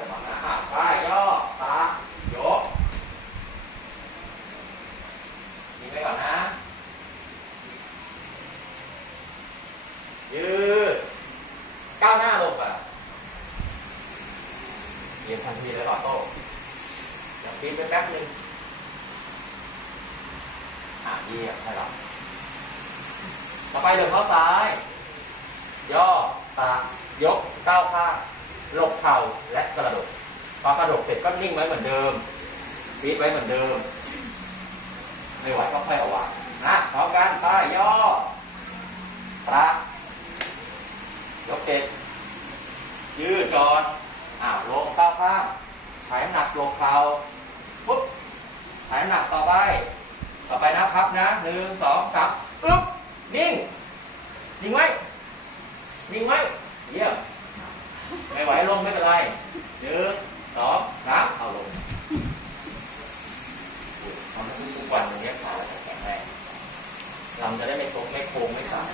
ไปก่อนนะอะไปย่อตายกยิงไปก่อนนะ ยืดก้าวหน้าลงไปเรียนทันทีเลยต่อโต้อย่าปีนไปแป๊บนึงอะเยี่ยมให้เราต่อไปเดินเข้าซ้าย ย่อตายกก้าวข้าง ลบเข่าและกระโดดพอกระโดดเสร็จก็นิ่งไว้เหมือนเดิมปีดไว้เหมือนเดิม ไม่ไหวก็ค่อยเอาวางนะพร้อมกันไปย่อตายกเจ็ดยืดก่อนอ้าวลงก้าวข้างถ่ายน้หนักลงเข่าปุ๊บถ่ายน้หนักต่อไป ต่อไปนะครับนะหนึ่งสองสามอึ๊บนิ่งนิ่งไว้นิ่งไว้เยี่ยม ไม่ไหวลงไม่เป็นไรหนึ่งสองสามเอาลงทำทุกวันอย่างเงี้ยขาเราจะแข็งแรงลำจะได้ไม่โค้งไม่โค้งไม่ขาด